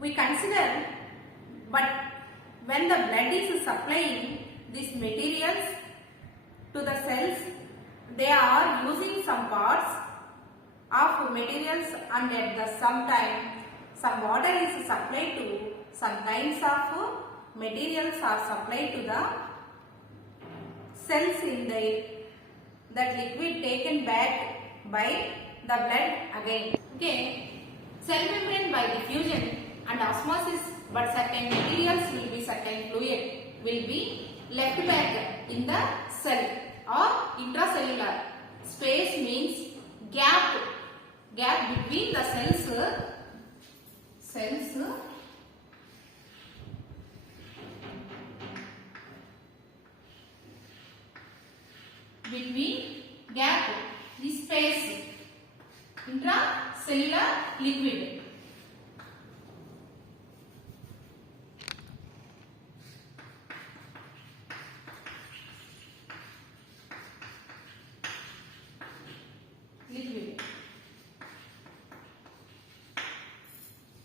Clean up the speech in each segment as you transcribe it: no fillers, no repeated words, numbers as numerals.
we consider, but when the blood is supplying these materials to the cells, they are using some parts of materials, and at the same time some water is supplied to some kinds of materials are supplied to the cells in that liquid taken back by the blood again. Okay. Cell membrane by diffusion and osmosis, but certain materials will be, certain fluid will be left back in the cell or intracellular. Space means gap between the cells between gap, the space, intracellular liquid.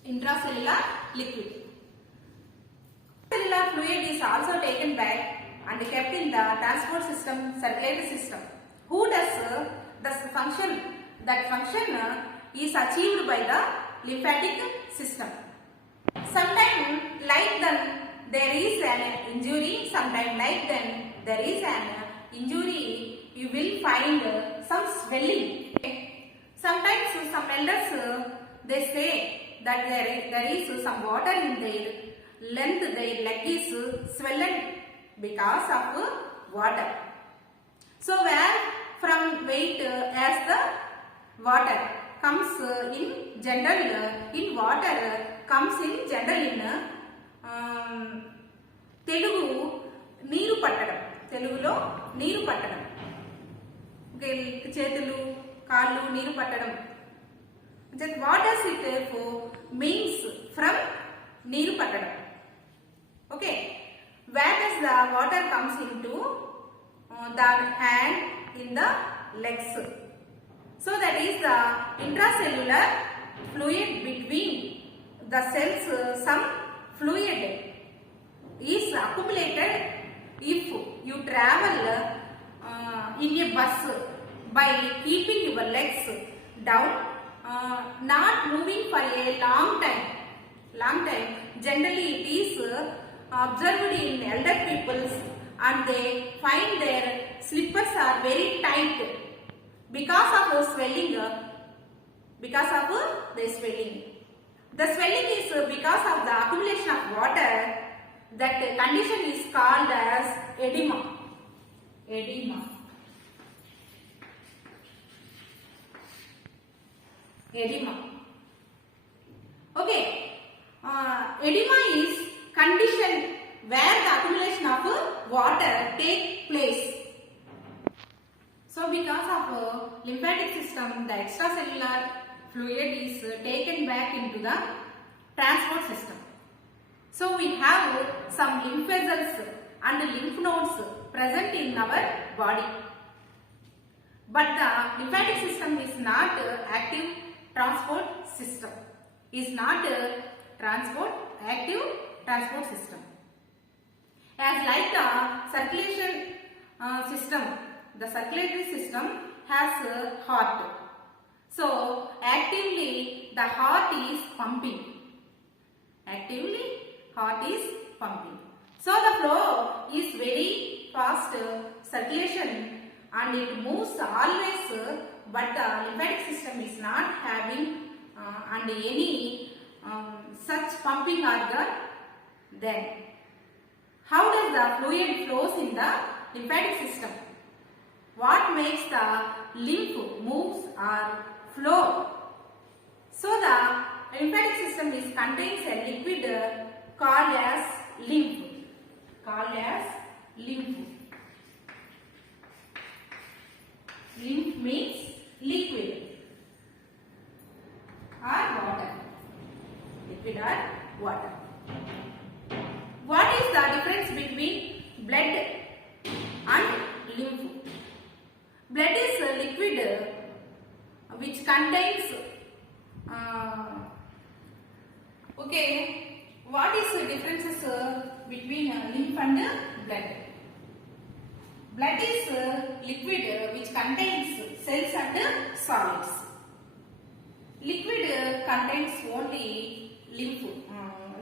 Intracellular liquid. Cellular fluid is also taken back and kept in the transport system, circulatory system. Who does the function? That function is achieved by the lymphatic system. Sometimes like then there is an injury, sometimes like then there is an injury, you will find some swelling. Sometimes some elders they say that there is some water in their length, their leg is swollen because of water. So where from weight as the water comes in general, in water comes in general in Telugu నీరు పట్టడం, తెలుగులో నీరు పట్టడం, చేతులు కాళ్ళు నీరు పట్టడం. What does it means from నీరు పట్టడం? Okay, where does the water comes into the hand, in the legs? So that is the intracellular fluid between the cells. Some fluid is accumulated if you travel in a bus by keeping your legs down, not moving for a long time. Generally it is observed in elder peoples, and they find their slippers are very tight because of the swelling. The swelling is because of the accumulation of water. That condition is called as edema. Okay, edema is condition where the accumulation of water take place. So because of lymphatic system, the extracellular fluid is taken back into the transport system. So we have some lymph vessels and lymph nodes present in our body. But the lymphatic system is not active transport system. Active transport system. As like the circulation system, the circulatory system has a heart. So actively the heart is pumping. So the flow is very fast circulation and it moves always, but the lymphatic system is not having and any such pumping organ. Then how does the fluid flows in the lymphatic system? What makes the lymph moves or flow? So the lymphatic system is contains a liquid called as lymph. Lymph means liquid or water. What is the difference between blood and lymph? Blood is a liquid which contains Okay, what is the differences between lymph and blood? Blood is liquid which contains cells and solids. Liquid contains only lymph.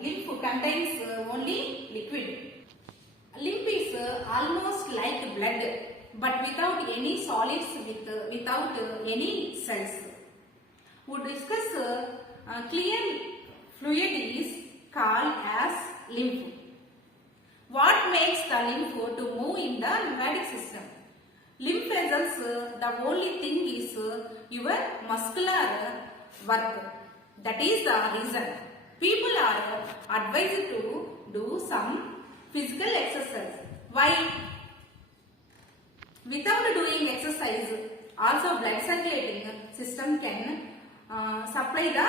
Lymph contains only liquid. Lymph is almost like blood, but without any solids, without any cells. We discuss clear fluid is called as lymph. What makes the lymph to move in the lymphatic system? Lymph vessels, the only thing is your muscular work. That is the reason people are advised to do some physical exercise. Why? Without doing exercise, also blood circulating system can supply the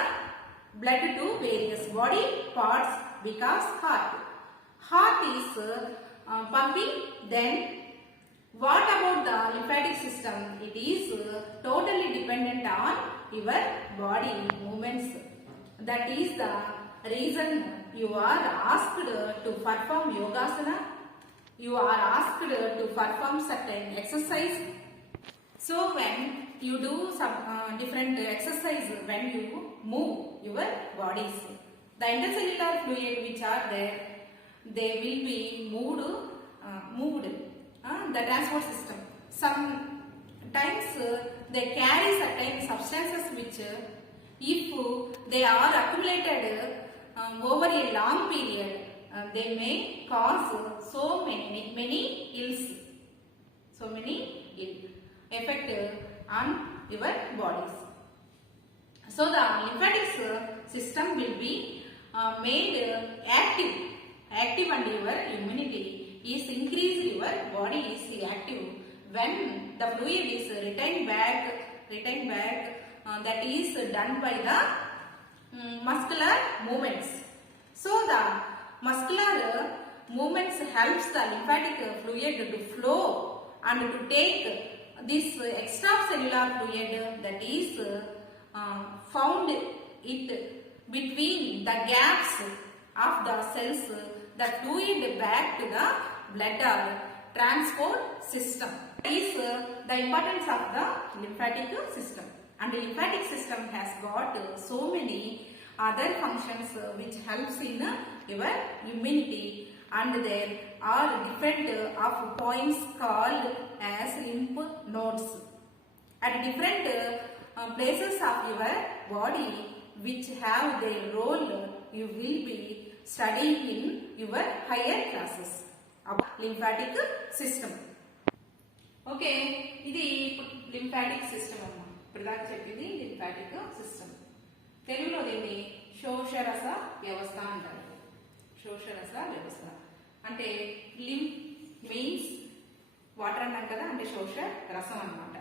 blood to various body parts because heart is pumping. Then what about the lymphatic system? It is totally dependent on your body movements. That is the reason you are asked to perform yogasana. You are asked to perform certain exercise. So when you do some different exercise, when you move your bodies, the intercellular fluid which are there, they will be moved. The transport system. Sometimes they carry certain substances which, if they are accumulated over a long period, they may cause so many ills, effect on your bodies. So the lymphatic system will be made active, and your immunity is increased. Your body is active when the fluid is retained back. That is done by the muscular movements. So the muscular movements helps the lymphatic fluid to flow and to take this extracellular fluid that is found it between the gaps of the cells, the fluid back to the blood or transport system. That is the importance of the lymphatic system. And the lymphatic system has got so many other functions which helps in your immunity, and there are different of points called as lymph nodes at different places of your body which have their role. You will be studying in your higher classes of lymphatic system. Okay, this is lymphatic system. ప్రధాన చెప్పింది lymphatic system. తెలుగులో దీన్ని శోషరస వ్యవస్థ అంటారు. శోషరస వ్యవస్థ అంటే lymph means water అన్నాం కదా, అంటే శోష రసం అన్నమాట.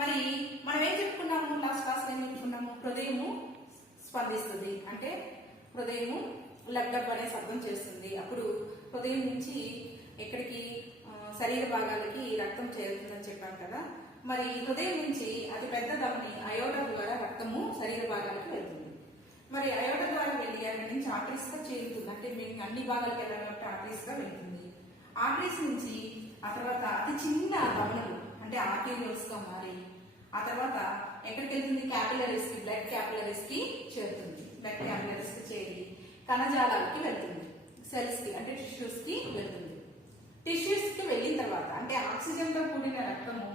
మరి మనం ఏం చెప్పుకున్నాము లాస్ట్ క్లాస్ ఏం చెప్పుకున్నాము? హృదయము స్పందిస్తుంది, అంటే హృదయము లగ్డబ్ అనే శబ్దం చేస్తుంది. అప్పుడు హృదయం నుంచి ఎక్కడికి శరీర భాగాలకి రక్తం చేరుతుందని చెప్పాం కదా. మరి హృదయం నుంచి అతి పెద్ద ధమని అయోడా ద్వారా రక్తము శరీర భాగాలకు వెళ్తుంది. మరి అయోడా ద్వారా వెళ్ళి అక్కడి నుంచి ఆర్టరీస్ గా చేరుతుంది, అంటే మీకు అన్ని భాగాలకు వెళ్ళాలంటే ఆర్టరీస్ గా వెళ్తుంది. ఆర్టరీస్ నుంచి ఆ తర్వాత అతి చిన్న ధమనులు అంటే ఆర్టీరియల్స్ గా మారి ఆ తర్వాత ఎక్కడికి వెళ్తుంది? క్యాపిలరీస్ కి, బ్లడ్ క్యాపిలరీస్ కి చేరుతుంది. బ్లడ్ క్యాపిలరీస్ కి చేరి కణజాలాలకి వెళ్తుంది, సెల్స్ కి అంటే టిష్యూస్ కి వెళ్తుంది. టిష్యూస్ కి వెళ్ళిన తర్వాత అంటే ఆక్సిజన్ తో కూడిన రక్తము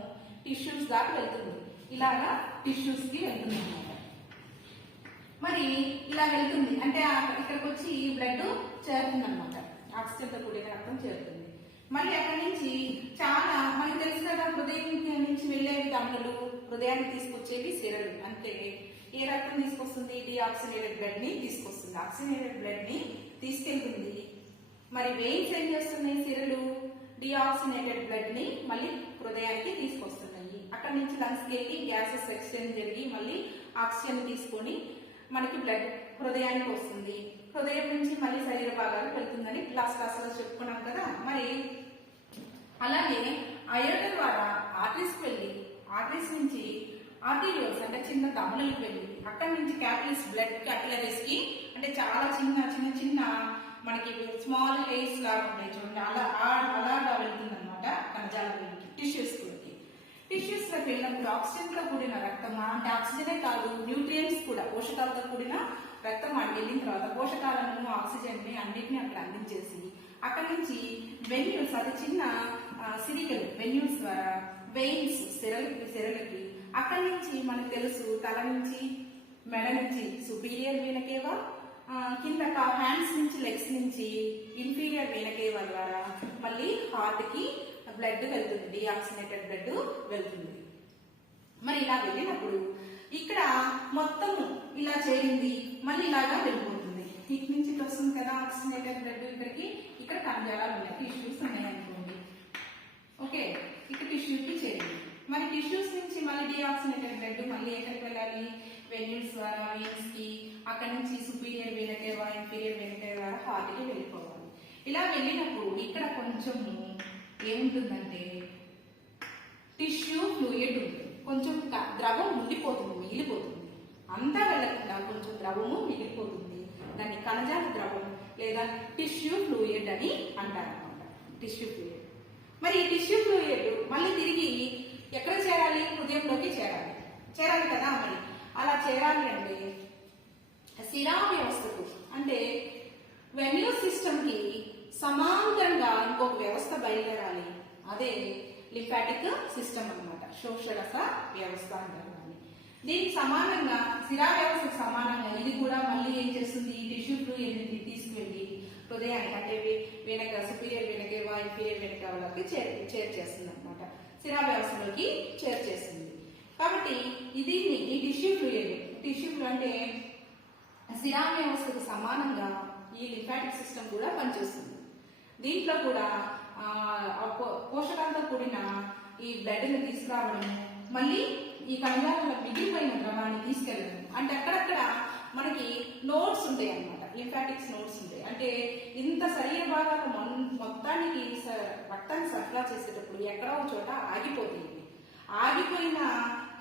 టిష్యూస్ దాకా వెళ్తుంది. ఇలాగా టిష్యూస్ కి వెళ్తుంది అన్నమాట. మరి ఇలా వెళ్తుంది అంటే ఇక్కడికి వచ్చి బ్లడ్ చేరుతుంది అనమాట, ఆక్సిజన్ తో కూడిన రక్తం చేరుతుంది. మళ్ళీ అక్కడి నుంచి చాలా మనకు తెలుసు కదా, హృదయం నుంచి వెళ్ళే ధమనులు, హృదయాన్ని తీసుకొచ్చేవి సిరలు. అంటే ఏ రక్తం తీసుకొస్తుంది? డిఆక్సినేటెడ్ బ్లడ్ ని తీసుకొస్తుంది. ఆక్సినేటెడ్ బ్లడ్ ని తీసుకెళ్తుంది. మరి వెయిన్స్ ఏం చేస్తున్నాయి? సిరలు డిఆక్సినేటెడ్ బ్లడ్ ని మళ్ళీ హృదయానికి తీసుకొస్తున్నాయి. అక్కడి నుంచి లంగ్స్ కి వెళ్ళి గ్యాసెస్ ఎక్స్చేంజ్ జరిగి మళ్ళీ ఆక్సిజన్ తీసుకొని మనకి బ్లడ్ హృదయానికి వస్తుంది. హృదయం నుంచి మళ్ళీ శరీర భాగాలకు వెళ్తుందని లాస్ట్ క్లాస్ లో చెప్పుకున్నాం కదా. మరి అలాగే అయోడా ద్వారా ఆర్టరీస్ కి వెళ్ళి ఆర్టరీస్ నుంచి ఆర్టీరియల్స్ అంటే చిన్న ధమనులకు వెళ్ళి అక్కడి నుంచి క్యాపిలరీస్, బ్లడ్ క్యాపిలరీస్ కి చాలా చిన్న చిన్న చిన్న మనకి స్మాల్ హెయిర్స్ లాగా ఉంటాయి చూడండి, అలాగా వెళ్తుంది అనమాట కణజాలంలోకి, టిష్యూస్ లోకి వెళ్ళినప్పుడు ఆక్సిజన్ తో కూడిన రక్తం, అంటే ఆక్సిజనే కాదు న్యూట్రియంట్స్ కూడా, పోషకాలతో కూడిన రక్తం అటు వెళ్ళిన తర్వాత పోషకాలను ఆక్సిజన్ ని అన్నిటిని అక్కడ అందించేసి అక్కడి నుంచి వెన్యూల్స్, అది చిన్న సిరికలు, వెన్యూల్స్ ద్వారా వెయిన్స్ సెరలకి అక్కడి నుంచి మనకు తెలుసు తల నుంచి మెడ నుంచి సుపీరియర్ వీనకేవా, కింద హ్యాండ్స్ నుంచి లెగ్స్ నుంచి ఇన్ఫీరియర్ వీనకేవా ద్వారా మళ్ళీ హార్ట్ కి బ్లడ్ వెళ్తుంది, డిఆక్సినేటెడ్ బ్లడ్ వెళ్తుంది. మరి ఇలా వెళ్ళినప్పుడు ఇక్కడ మొత్తము ఇలా చేరింది, మళ్ళీ ఇలాగా వెళ్ళిపోతుంది. ఇటు నుంచి ఇటు వస్తుంది కదా ఆక్సినేటెడ్ బ్లడ్, ఇక్కడికి ఇక్కడ కణజాలాలు ఉన్నాయి, టిష్యూస్ ఉన్నాయి అనుకోండి. ఓకే, ఇక్కడ టిష్యూకి చేరింది. మరి టిష్యూస్ నుంచి మళ్ళీ డిఆక్సినేటెడ్ బ్లడ్ మళ్ళీ ఎక్కడికి వెళ్ళాలి, వెన్యూల్స్ ద్వారా వెయిన్స్ కి, అక్కడ నుంచి సుపీరియర్ వీనకేవా ఇన్ఫీరియర్ వీనకేవా ద్వారా హార్ట్ కి వెళ్ళిపోవాలి. ఇలా వెళ్ళినప్పుడు ఇక్కడ కొంచెము ఏముంటుందంటే టిష్యూ ఫ్లూయిడ్ ఉంటుంది, కొంచెం ద్రవం ఉండిపోతుంది, మిగిలిపోతుంది. అంతా వెళ్ళకుండా కొంచెం ద్రవము మిగిలిపోతుంది, దాన్ని కణజాల ద్రవం లేదా టిష్యూ ఫ్లూయిడ్ అని అంటారు అనమాట. Tissue fluid. మరి ఈ టిష్యూ ఫ్లూయిడ్ మళ్ళీ తిరిగి ఎక్కడ చేరాలి, హృదయంలోకి చేరాలి కదా. మరి అలా చేరాలి అంటే శిరా వ్యవస్థకు, అంటే వెన్యూ సిస్టమ్ కి సమాంతరంగా ఇంకొక వ్యవస్థ బయలుదేరాలి, అదే లింఫాటిక్ సిస్టమ్ అన్నమాట, శోషరస వ్యవస్థ అంటారు. దీనికి సమానంగా శిరా వ్యవస్థకు సమానంగా ఇది కూడా మళ్ళీ ఏం చేస్తుంది, ఈ టిష్యూ ఫ్లూయిడ్ తీసుకువెళ్ళి హృదయానికి, అంటే వెనక సుపీరియర్ వెనకేవా ఇన్ఫీరియర్ వెనకేవాలకి చేర్చేస్తుంది అనమాట, శిరా వ్యవస్థలోకి చేర్చేస్తుంది. కాబట్టి ఇది ఈ టిష్యూ ఫ్లూయిడ్ అంటే శిరా వ్యవస్థకు సమానంగా ఈ లింఫాటిక్ సిస్టమ్ కూడా పనిచేస్తుంది. దీంట్లో కూడా పోషకాలతో కూడిన ఈ బ్లడ్ ని తీసుకురావడం, మళ్ళీ ఈ కణజాలంలో మిగిలిపోయిన ద్రవాన్ని తీసుకెళ్ళడం, అంటే అక్కడక్కడ మనకి నోట్స్ ఉంటాయి అన్నమాట, లింఫాటిక్స్ నోట్స్ ఉంటాయి. అంటే ఇంత శరీర భాగాల మొత్తానికి రక్తాన్ని సరఫరా చేసేటప్పుడు ఎక్కడో ఒక చోట ఆగిపోతుంది. ఆగిపోయిన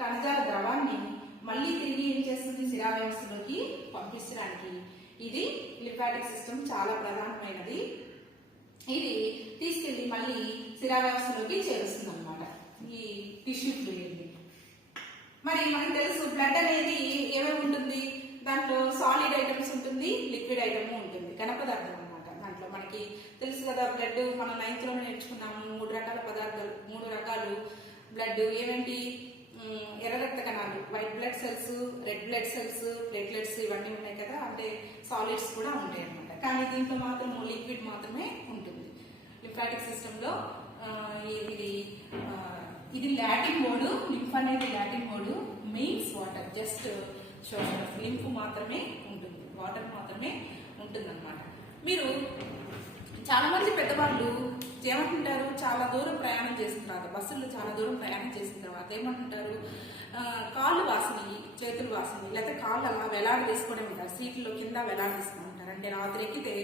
కణజాల ద్రవాన్ని మళ్ళీ తిరిగి ఏం చేస్తుంది, శిరా వ్యవస్థలోకి పంపించడానికి ఇది లింఫాటిక్ సిస్టమ్ చాలా ప్రధానమైనది. ఇది తీసుకెళ్లి మళ్ళీ శిరా వ్యవస్థలోకి చేరుస్తుంది అనమాట ఈ టిష్యూ ఫ్లూయిడ్. మరి మనకు తెలుసు బ్లడ్ అనేది ఏమేమి ఉంటుంది, దాంట్లో సాలిడ్ ఐటమ్స్ ఉంటుంది, లిక్విడ్ ఐటమ్ ఉంటుంది, ఘనపదార్థం అనమాట. దాంట్లో మనకి తెలుసు కదా, బ్లడ్ మనం 9th లో నేర్చుకున్నాము, 3 రకాల పదార్థాలు, 3 రకాలు బ్లడ్. ఏమేంటి, ఎర్ర రక్త కణాలు, white blood cells, red blood cells, platelets, ఇవన్నీ ఉన్నాయి కదా, అంటే సాలిడ్స్ కూడా ఉంటాయి అనమాట. కానీ దీంట్లో మాత్రం లిక్విడ్ మాత్రమే ఉంటుంది. లింఫాటిక్ సిస్టమ్ లో ఇది లాటిన్ వర్డ్, లింఫ్ అనేది Latin word, means water, just lymph మాత్రమే ఉంటుంది, వాటర్ మాత్రమే ఉంటుంది అనమాట. మీరు చాలా మంది పెద్దవాళ్ళు ఏమంటుంటారు, చాలా దూరం ప్రయాణం చేసిన తర్వాత, బస్సుల్లో చాలా దూరం ప్రయాణం చేసిన తర్వాత ఏమంటుంటారు, కాళ్ళు వాసిని, చేతులు వాసిని, లేకపోతే కాళ్ళు అలా వేలాడదీసుకొని ఉంటారు, సీట్లో కింద వేలాడదీసుకొని ఉంటారు. అంటే రాత్రి ఎక్కితే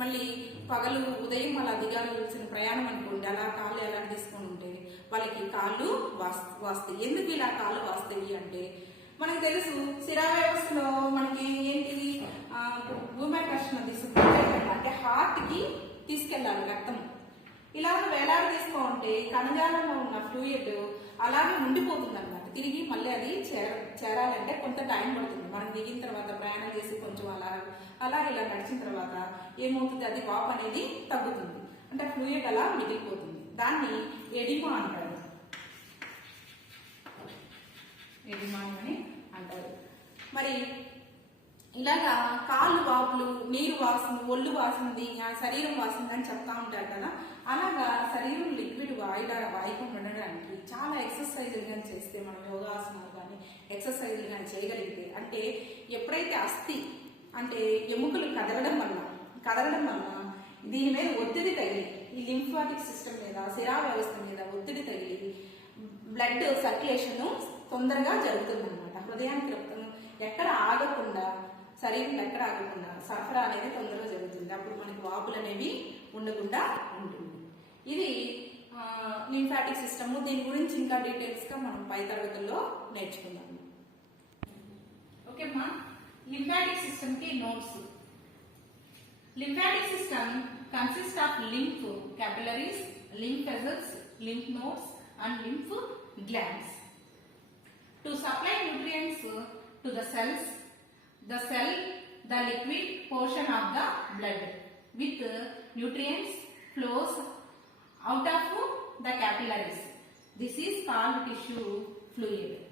మళ్ళీ పగలు ఉదయం అలా దిగాల్సిన ప్రయాణం అనుకోండి, అలా కాళ్ళు ఎలా తీసుకొని ఉంటే వాళ్ళకి కాళ్ళు వాస్తాయి. ఎందుకు ఇలా కాళ్ళు వాస్తాయి అంటే మనకు తెలుసు, శిరా వ్యవస్థలో మనకి ఏంటి, భూమాకర్షణ అంటే హార్ట్ కి తీసుకెళ్ళాలి రక్తం. ఇలా వేలాడ తీసుకోంటే కణజాలంలో ఉన్న ఫ్లూయిడ్ అలాగే ఉండిపోతుంది అనమాట. తిరిగి మళ్ళీ అది చేరాలంటే కొంత టైం పడుతుంది. మనం దిగిన తర్వాత ప్రయాణం చేసి కొంచెం అలా ఇలా నడిచిన తర్వాత ఏమవుతుంది, అది వాప్ అనేది తగ్గుతుంది, అంటే ఫ్లూయిడ్ అలా మిగిలిపోతుంది. దాన్ని ఎడిమా అంటారు, ఎడిమా అని అంటారు. మరి ఇలాగా కాళ్ళు వాపులు, నీరు వాసింది, ఒళ్ళు వాసింది, శరీరం వాసింది అని చెప్తా ఉంటారు కదా. అలాగా శరీరం లిక్విడ్ వాయకుండా ఉండడానికి చాలా ఎక్సర్సైజులు కానీ చేస్తే, మనం యోగాసనాలు కానీ ఎక్సర్సైజులు కానీ చేయగలిగితే, అంటే ఎప్పుడైతే అస్థి అంటే ఎముకలు కదలడం వల్ల దీని మీద ఒత్తిడి తగిలి, ఈ లింఫాటిక్ సిస్టమ్ మీద, శిరా వ్యవస్థ మీద ఒత్తిడి తగిలి బ్లడ్ సర్క్యులేషన్ తొందరగా జరుగుతుంది అనమాట. హృదయానికి రక్తం ఎక్కడ ఆగకుండా, శరీరం ఎక్కడ ఆగకుండా సరఫరా అనేది తొందరగా జరుగుతుంది. అప్పుడు మనకి వాపులు అనేవి ఉండకుండా ఉంటుంది. ఇది లింఫాటిక్ సిస్టమ్. దీని గురించి ఇంకా డీటెయిల్స్ గా మనం పై తరగతుల్లో నేర్చుకుందాం. ఓకేమ్మా, లింఫాటిక్ సిస్టమ్ కి notes. Lymphatic system consists of lymph capillaries, lymph vessels, lymph nodes and lymph glands. To supply nutrients to the cells, the liquid portion of the blood with nutrients flows out of the capillaries. This is called tissue fluid.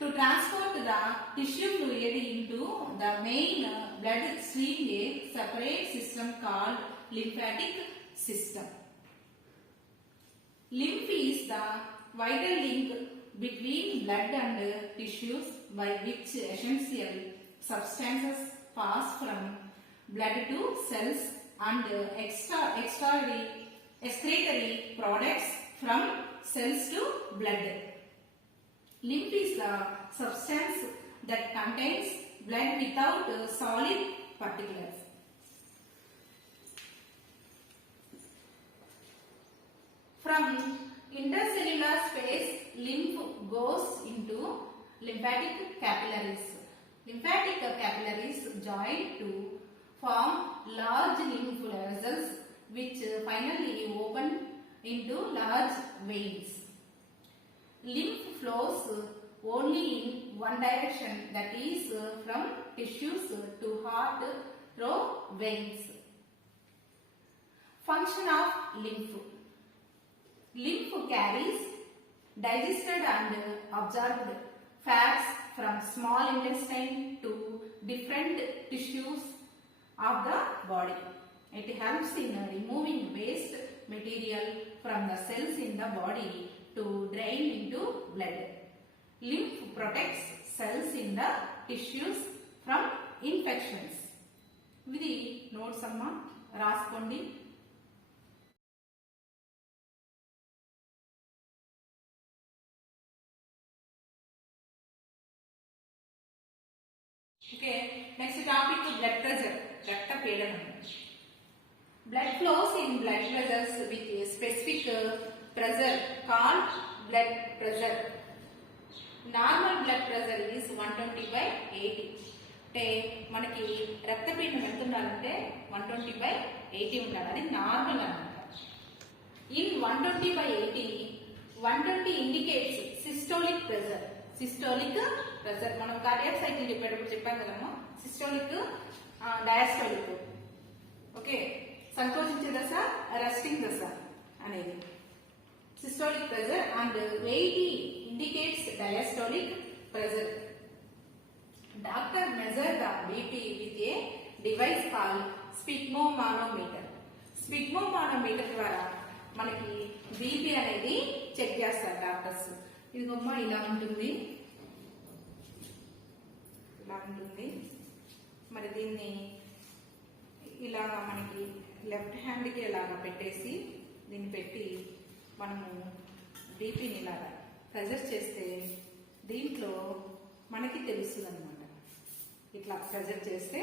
To transport the tissue fluid into the main blood stream, a separate system called lymphatic system. Lymph is the vital link between blood and tissues by which essential substances pass from blood to cells and excretory products from cells to blood. Lymph is the substance that contains blood without solid particles. From intercellular space, lymph goes into lymphatic capillaries. Lymphatic capillaries join to form large lymph vessels which finally open into large veins. Lymph flows only in one direction, that is from tissues to heart through veins. Function of lymph. Lymph carries digested and absorbed fats from small intestine to different tissues of the body. It helps in removing waste material from the cells in the body to drain into blood. Lymph protects cells in the tissues from infections. ఇది notes అమ్మ రాసుకోండి. Okay, next topic blood pressure. రక్త పీడనం. Blood flows in blood vessels with a specific pressure called blood pressure. Normal blood pressure is 120/80. అంటే మనకి రక్తపీడనం ఎంత ఉండాలంటే 120/80 ఉండాలి. అది నార్మల్ అన్నమాట. In 120/80, 120 indicates systolic pressure. Systolic pressure మనం కార్డియాక్ సైకిల్ చెప్పేటప్పుడు చెప్పాం కదమ్మా. Systolic, diastolic. ఓకే, సంకోచించే దశ, రెస్టింగ్ దశ అనేది systolic pressure, and 80 indicates diastolic pressure. Doctor measure the BP with a device called sphygmomanometer. Sphygmomanometer ద్వారా మనకి BP అనేది చెక్ చేస్తారు డాక్టర్స్. ఇదిగోమ్మా ఇలా ఉంటుంది, మరి దీన్ని ఇలాగా మనకి లెఫ్ట్ హ్యాండ్కి ఇలాగా పెట్టేసి దీన్ని పెట్టి మనము బీపీని ఇలాగా ప్రెజర్ చేస్తే దీంట్లో మనకి తెలుస్తుంది అనమాట. ఇట్లా ప్రెజర్ చేస్తే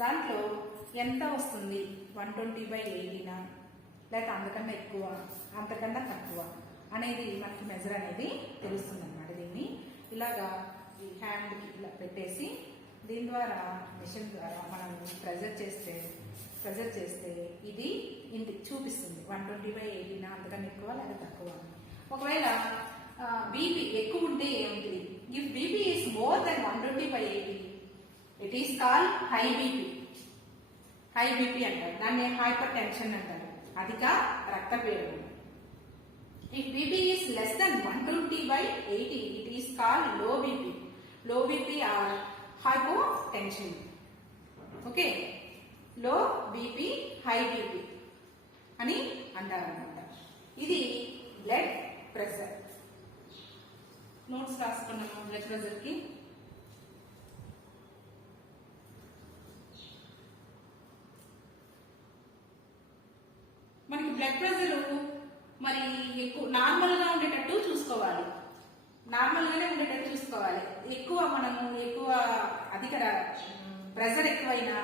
దాంట్లో ఎంత వస్తుంది, 120/80 లేక అంతకన్నా ఎక్కువ, అంతకన్నా తక్కువ అనేది మనకి మెజర్ అనేది తెలుస్తుంది అనమాట. దీన్ని ఇలాగా ఈ హ్యాండ్కి ఇలా పెట్టేసి దీని ద్వారా మిషన్ ద్వారా మనం ప్రెజర్ చేస్తే ఇది ఇంటి చూపిస్తుంది 120/80 అంతకన్నా ఎక్కువ లేదా తక్కువ. ఒకవేళ బీపీ ఎక్కువ ఉంటే ఏముంటుంది, if BP is more than 120/80 it is called high BP. High BP అంటారు, దాన్ని హైపర్ టెన్షన్ అంటారు, అధిక రక్తపీడనం. If BP is less than 120/80 it is called low BP. Low BP or hypotension. Okay, low BP, high BP అని అంటారన్నమాట. ఇది blood pressure. Notes రాసుకున్నాము blood ప్రెషర్కి. మనకి బ్లడ్ ప్రెషర్ మరి ఎక్కువ నార్మల్గా ఉండేటట్టు చూసుకోవాలి. నార్మల్గానే ఉండేటట్టు చూసుకోవాలి. ఎక్కువ అధిక ప్రెషర్ ఎక్కువైనా,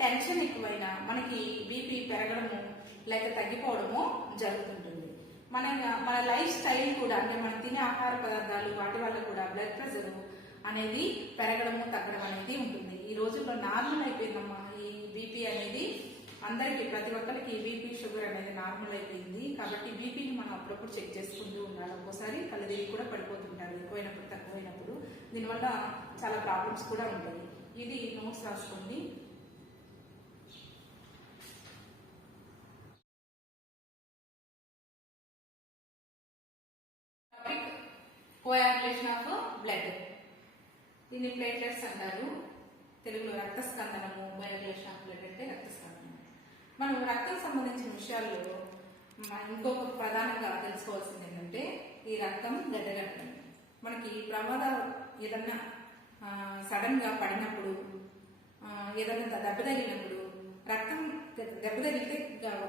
టెన్షన్ ఎక్కువైనా మనకి బీపీ పెరగడము లేక తగ్గిపోవడము జరుగుతుంటుంది. మన లైఫ్ స్టైల్ కూడా, అంటే మనం తినే ఆహార పదార్థాలు వాటి వల్ల కూడా బ్లడ్ ప్రెషర్ అనేది పెరగడము తగ్గడం అనేది ఉంటుంది. ఈ రోజుల్లో నార్మల్ అయిపోయిందమ్మా ఈ అనేది అందరికీ ప్రతి ఒక్కరికి బీపీ షుగర్ అనేది నార్మల్ అయిపోయింది. కాబట్టి బీపీని మనం అప్పుడప్పుడు చెక్ చేసుకుంటూ ఉండాలి. ఒక్కోసారి కళ్ళదిరిగి కూడా పడిపోతుంటారు, ఎక్కువైనప్పుడు తక్కువైనప్పుడు. దీనివల్ల చాలా ప్రాబ్లమ్స్ కూడా ఉంటాయి. ఇది నోట్స్ రాసుకోండి. కోయాగులేషన్ ఆఫ్ బ్లడ్, దీన్ని ప్లేట్లెట్స్ అంటారు. తెలుగులో రక్తస్కందనము. కోయాగులేషన్ ఆఫ్ బ్లడ్ అంటే రక్తస్కందనం. మనం రక్తం సంబంధించిన విషయాల్లో ఇంకొక ప్రధానంగా తెలుసుకోవాల్సింది ఏంటంటే ఈ రక్తం గడ్డగట్టడం. మనకి ప్రమాదాలు ఏదన్నా సడన్ గా పడినప్పుడు, ఏదైనా దెబ్బ తగిలినప్పుడు, రక్తం దెబ్బ తగిలితే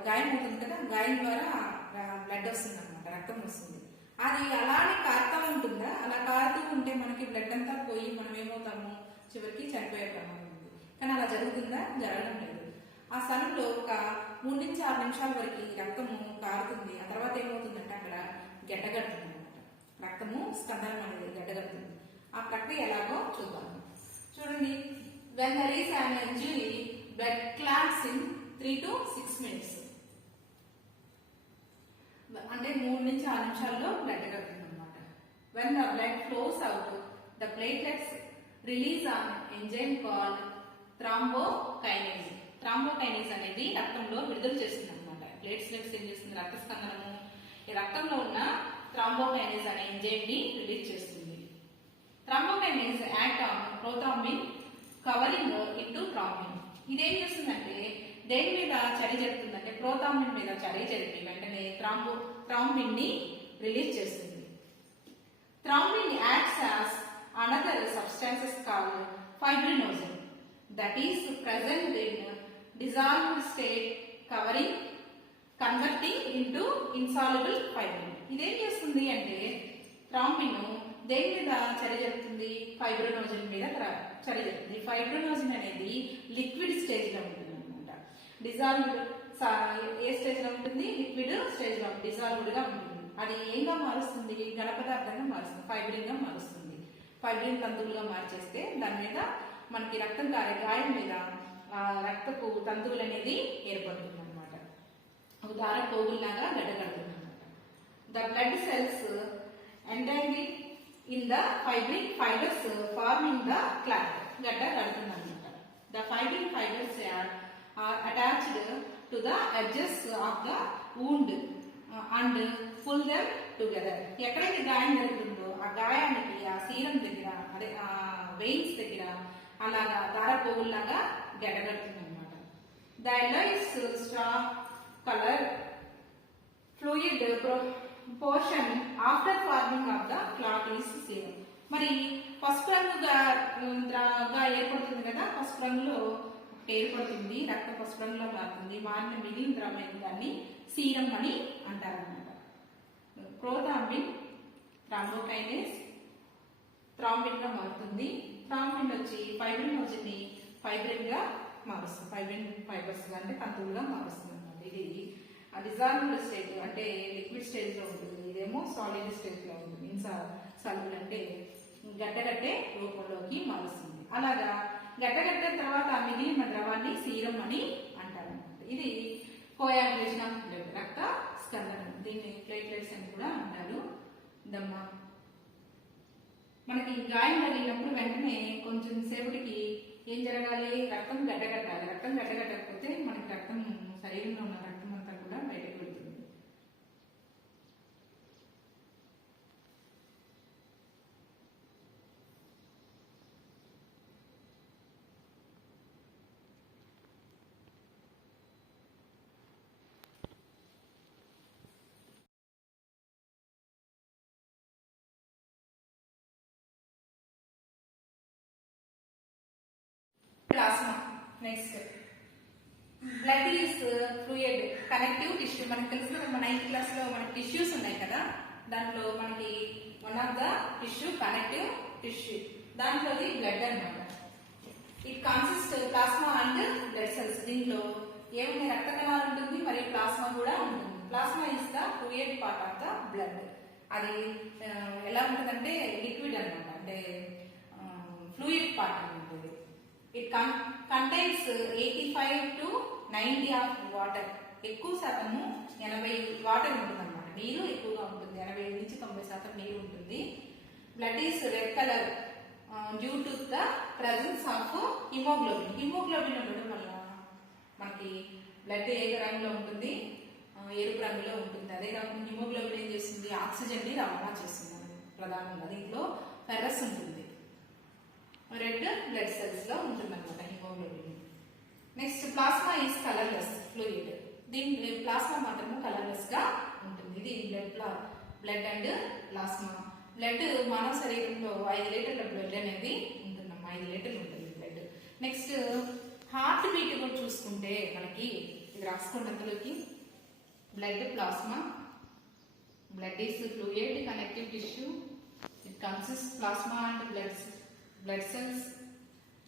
గాయం అవుతుంది కదా, గాయం ద్వారా బ్లడ్ వస్తుంది అనమాట, రక్తం వస్తుంది. అది అలానే కారుతూ ఉంటుందా? అలా కారుతూ ఉంటే మనకి బ్లడ్ అంతా పోయి మనం ఏమవుతాము, చివరికి చనిపోయే ప్రమాదం ఉంది. కానీ అలా జరుగుతుందా? జరగడం లేదు. ఆ స్థలంలో ఒక 3 నుంచి 6 నిమిషాల వరకు రక్తము కారుతుంది. ఆ తర్వాత ఏమవుతుందంటే అక్కడ గడ్డగడుతుంది అనమాట. రక్తము స్కందనం అనేది గడ్డగడుతుంది. ఆ ప్రక్రియ ఎలాగో చూద్దాం. చూడండి, when there is an injury, blood clots in 3 to 6 minutes. అంటే 3 నుంచి 6 నిమిషాల్లో బ్లడ్ కడుతుంది అనమాట. when the blood flows out, the platelets release an enzyme called thrombokinase. Thrombokinase అనేది రక్తంలో విడుదల చేస్తుంది అనమాట. ప్లేట్లెట్స్ ఏం చేస్తుంది? రక్తస్కందనము ఈ రక్తంలో ఉన్న థ్రాంబోకైనేజ్ అనే ఎంజైమ్ ని రిలీజ్ చేస్తుంది. Thrombokinase act on prothrombin covering into thrombin. ఇదేం చేస్తుందంటే దేని మీద చర్య జరుపుతుందంటే ప్రోథ్రాంబిన్ మీద చర్య జరిపి వెంటనే థ్రాంబిన్ ని రిలీజ్ చేస్తుంది. Thrombin acts as another substances called fibrinogen that is present in dissolved state covering converting into insoluble fibrin. ఇదేం చేస్తుంది అంటే థ్రాంబిన్ దేని మీద చర్య జరుగుతుంది? ఫైబ్రినోజన్ మీద చర్య జరుగుతుంది. ఫైబ్రినోజన్ అనేది లిక్విడ్ స్టేజ్ లో ఉంటుంది అనమాట. డిజాల్వ్డ్ ఏ స్టేజ్ లో ఉంటుంది? లిక్విడ్ స్టేజ్ లో డిజాల్వ్డ్ గా ఉంటుంది. అది ఏంగా మారుస్తుంది? ఘన పదార్థంగా మారుస్తుంది, ఫైబ్రిన్ గా మారుస్తుంది. ఫైబ్రిన్ తంతువులుగా మార్చేస్తే దాని మీద మనకి రక్తం కారే గాయం మీద రక్తపు తంతువులు అనేది ఏర్పడుతుంది అనమాట. ఒక దార పోగుల్లాగా గడ్డగడుతుంది అనమాట. The blood cells entirely in the fibrin fibres forming the clot. గడ్డ కడుతుంది అనమాట. The fibrin fibres are attached to the edges of the wound and pull them together. ఎక్కడైతే గాయం జరుగుతుందో ఆ గాయానికి ఆ సీరం దగ్గర, అదే ఆ వెయిన్స్ దగ్గర అలాగా దార పోగుల్లాగా గడ్డగడుతుంది అనమాట. The yellowish strong colour fluid portion after farming of the clot is serum. మరి పసుపు రంగుగా ఏర్పడుతుంది కదా, పసుపు రంగులో ఏర్పడుతుంది, రక్త పసుపు రంగులో మారుతుంది. మారిన మిగిలిన ద్రవ్యం దాన్ని సీరం అని అంటారనమాట. ప్రోథ్రాంబిన్ థ్రాంబోకైనేజ్ థ్రాంబిన్ గా మారుతుంది. థ్రాంబిన్ వచ్చి ఫైబ్రినోజన్ ని ఫైబ్రిన్ గా మారుస్తుంది, ఫైబ్రిన్ ఫైబర్స్ గా అంటే తంతువులుగా మారుస్తుంది అనమాట. ఇది డిజాల్వ్డ్ స్టేజ్ అంటే లిక్విడ్ స్టేజ్ లో ఉంటుంది. ఇదేమో సాలిడ్ స్టేజ్ లో ఉంటుంది. ఇన్సాల్యుబుల్ అంటే గడ్డగట్టే రూపంలోకి మారుస్తుంది. అలాగా గడ్డగట్టిన తర్వాత ఆ మిగిలిన ద్రవాన్ని సీరం అని అంటారు అనమాట. ఇది కోయాగులేషన్ ఆఫ్ బ్లడ్, రక్త స్కందనం. దీన్ని ప్లేట్లెట్స్ అని కూడా అంటారు. దమ్మ మనకి గాయం తగిలినప్పుడు వెంటనే కొంచెం సేపటికి ఏం జరగాలి? రక్తం గడ్డగట్టాలి. రక్తం గడ్డగట్టకపోతే మనకి రక్తం శరీరంలో ఉన్న రక్తం అంతా కూడా బయటకు వెళ్తుంది. Plasma. Next blood is fluid connective tissue. మనకు తెలుసు కదా, మన 9th క్లాస్ లో మనకి టిష్యూస్ ఉన్నాయి కదా, దాంట్లో మనకి one of the tissue connective tissue, దాంట్లోది బ్లడ్ అన్నమాట. It consist plasma and blood cells. దీంట్లో ఏమైనా రక్త కణాలు ఉంటుంది, మరి ప్లాస్మా కూడా ఉంటుంది. Plasma is the fluid part of the blood. అది ఎలా ఉంటుందంటే లిక్విడ్ అన్నమాట, అంటే ఫ్లూయిడ్ పార్ట్ ఉంటుంది. It contains 85 to 90 of water. ఎక్కువ శాతము 80 వాటర్ ఉంటుంది అన్నమాట. నీరు ఎక్కువగా ఉంటుంది. 80 నుంచి 90% నీరు ఉంటుంది. Blood is red colour due to the presence of haemoglobin. Haemoglobin ఉండడం వల్ల మనకి బ్లడ్ ఏ రంగులో ఉంటుంది, ఎరుపు రంగులో ఉంటుంది. అదే కాకుండా హిమోగ్లోబిన్ ఏం చేస్తుంది, ఆక్సిజన్ ని రవాణా చేస్తుంది ప్రధానంగా. దీంట్లో ఫెర్రస్ ఉంటుంది, రెడ్ బ్లడ్ సెల్స్ లో ఉంటుంది అనమాట haemoglobin. Next plasma is colourless fluid. దీని ప్లాస్మా మాత్రము కలర్లెస్ గా ఉంటుంది. ఇది బ్లడ్ అండ్ ప్లాస్మా. బ్లడ్ మానవ శరీరంలో 5 లీటర్ల బ్లడ్ అనేది ఉంటుందమ్మా. 5 లీటర్లు ఉంటుంది బ్లడ్. నెక్స్ట్ హార్ట్ బీట్ కూడా చూసుకుంటే మనకి ఇది రాసుకోండి అందులోకి. Blood plasma, blood is fluid connective tissue. It consist plasma and blood cells.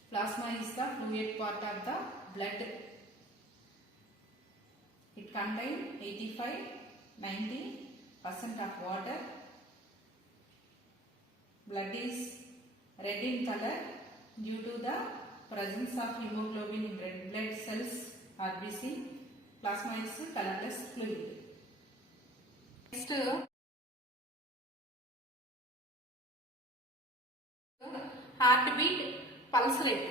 Plasma is the fluid part of the blood. It contains 85-90% of water. Blood is red in color due to the presence of hemoglobin in red blood cells RBC. Plasma is colorless fluid. Next, heart beat, pulse rate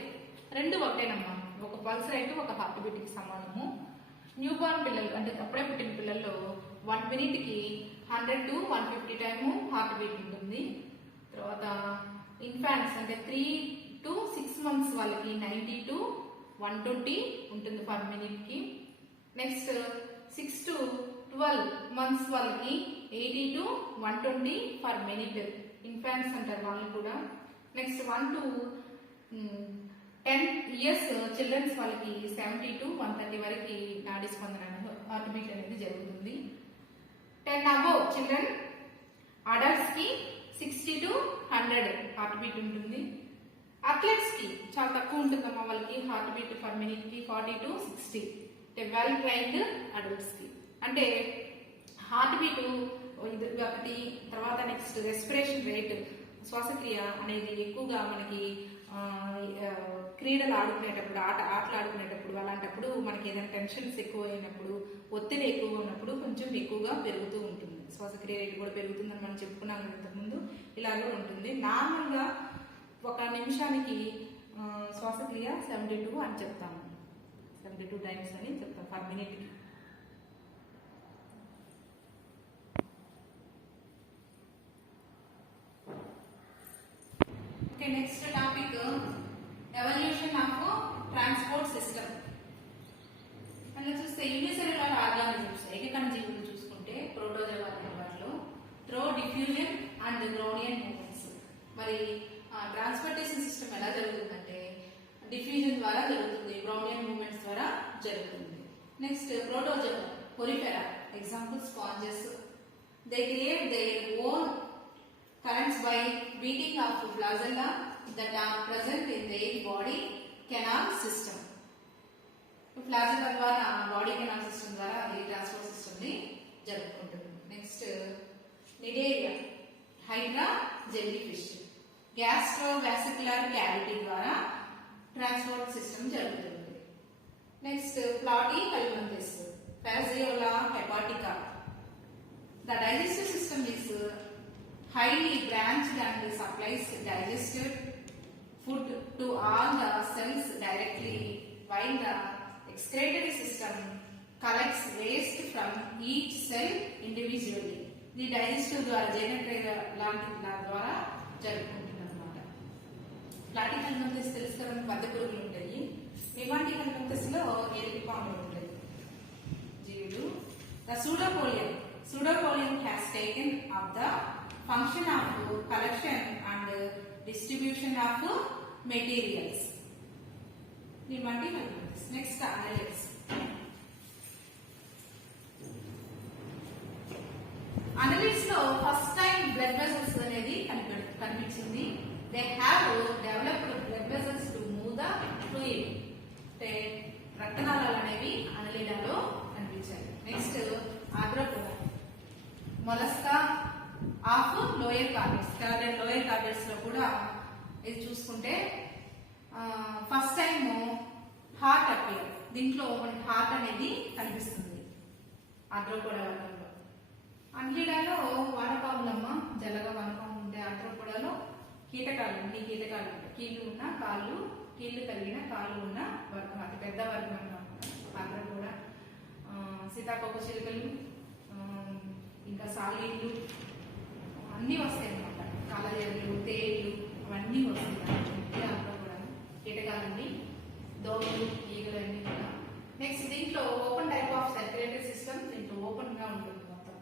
రెండు ఒకటేనమ్మా. ఒక pulse rate ఒక heart beat కి సమానము. New born పిల్లలు అంటే అప్పుడే పుట్టిన పిల్లల్లో 1 minute కి 100 to 150 టైము హార్ట్ బీట్ ఉంటుంది. తర్వాత ఇన్ఫాంట్స్ అంటే 3 to 6 months వాళ్ళకి 90 to 120 ఉంటుంది పర్ మినిట్ కి. నెక్స్ట్ 6 to 12 months వాళ్ళకి 80 to 120 పర్ మినిట్ ఇన్ఫాంట్స్ అంటారు వాళ్ళు కూడా. నెక్స్ట్ 1 to 10 years చిల్డ్రన్స్ వాళ్ళకి 70 to 130 వరకు నాడీ స్పందన హార్ట్ బీట్ అనేది జరుగుతుంది. 10 above చిల్డ్రన్ అడల్ట్స్ కి 60 to 100 హార్ట్ బీట్ ఉంటుంది. అథ్లెట్స్ కి చాలా తక్కువ ఉంటుందమ్మా వాళ్ళకి హార్ట్ బీట్ పర్ మినిట్ కి 40 to 60. వెల్ ట్రైన్డ్ అడల్ట్స్ కి అంటే హార్ట్ బీట్ ఒకటి. తర్వాత నెక్స్ట్ రెస్పిరేషన్ రేట్, శ్వాసక్రియ అనేది ఎక్కువగా మనకి క్రీడలు ఆడుకునేటప్పుడు ఆటలు ఆడుకునేటప్పుడు అలాంటప్పుడు మనకి ఏదైనా టెన్షన్స్ ఎక్కువ అయినప్పుడు, ఒత్తిడి ఎక్కువగా ఉన్నప్పుడు కొంచెం ఎక్కువగా పెరుగుతూ ఉంటుంది. శ్వాసక్రియ రేటు కూడా పెరుగుతుందని మనం చెప్పుకున్నాం ఇంతకుముందు. ఇలాగే ఉంటుంది. నార్మల్గా 1 నిమిషానికి శ్వాసక్రియ 72 అని చెప్తాము. 72 టైమ్స్ అని చెప్తాం per మినిట్కి. Okay, next topic, evolution of transport system. అందులో చూస్తే యూనిసెల్యులర్ ఆర్గానిజమ్స్ ఏకకణ జీవులు చూసుకుంటే ప్రోటోజోవా వాటిలో త్రో డిఫ్యూజన్ అండ్ గ్రోనియన్ మూమెంట్స్. మరి ట్రాన్స్పోర్టేషన్ సిస్టమ్ ఎలా జరుగుతుందంటే డిఫ్యూజన్ ద్వారా జరుగుతుంది, గ్రోనియన్ మూమెంట్స్ ద్వారా జరుగుతుంది. Next protozoa Porifera example sponges. They create their own currents by beating of flagella that are present in their body canal system. Flagella ద్వారా body canal system ద్వారా ఈ ట్రాన్స్పోర్ట్ సిస్టమ్ ని జరుపుకుంటుంది. Next cnidaria hydra jellyfish gastrovascular cavity ద్వారా transport system జరుగుతుంది. Next platyhelminthes fasciola hepatica. The digestive system is highly branched and supplies digested food to all the cells directly, while the excretory system collects waste from each cell individually. The digestive ద్వారా జీర్ణక్రియ లాంటి ద్వారా జరుగుతుంది అన్నమాట. ప్లాటీ కల్మంతిస్ తెలుసు కదా, మధ్య పురుగులు ఉంటాయి. నిమాటీ కల్మంతిస్ లో ఎలుగు పాములు ఉంటాయి జీవులు. The pseudopolium has taken up the function of collection and distribution of materials. Next, annelids. Annelids లో ఫస్ట్ టైం బ్లడ్ వెసల్స్ అనేది కనిపించింది. They have developed blood vessels to move the fluid. అంటే రక్తనాళాలు అనేవి అనలిడాలో కనిపించాయి. Next arthropoda mollusca of lower chordates. Lower chordates లో కూడా ఇది చూసుకుంటే ఫస్ట్ టైం దీంట్లో మనకి హార్ట్ అనేది కనిపిస్తుంది ఆర్థ్రోపోడా వర్గంలో. అండ్లీడాలో వానపాములమ్మ, జలగ వానపాము ఉండే ఆర్థ్రోపోడాలో కీటకాలు ఉంటాయి. కీళ్లు కలిగిన కాళ్ళు ఉన్న వర్గం, అతి పెద్ద వర్గం అన్నమాట ఆర్థ్రోపోడా. సీతాకోక చిలుకలు, ఇంకా సాలీళ్ళు అన్నీ వస్తాయి అన్నమాట. కాలజేరులు, తేళ్లు అవన్నీ వస్తాయి ఆర్థ్రోపోడా. కీటకాలన్నీ, దోమలు, ఈగలు అన్నీ కూడా. నెక్స్ట్ దీంట్లో open type of circulatory system, దీంట్లో ఓపెన్ గా ఉంటుంది మొత్తం.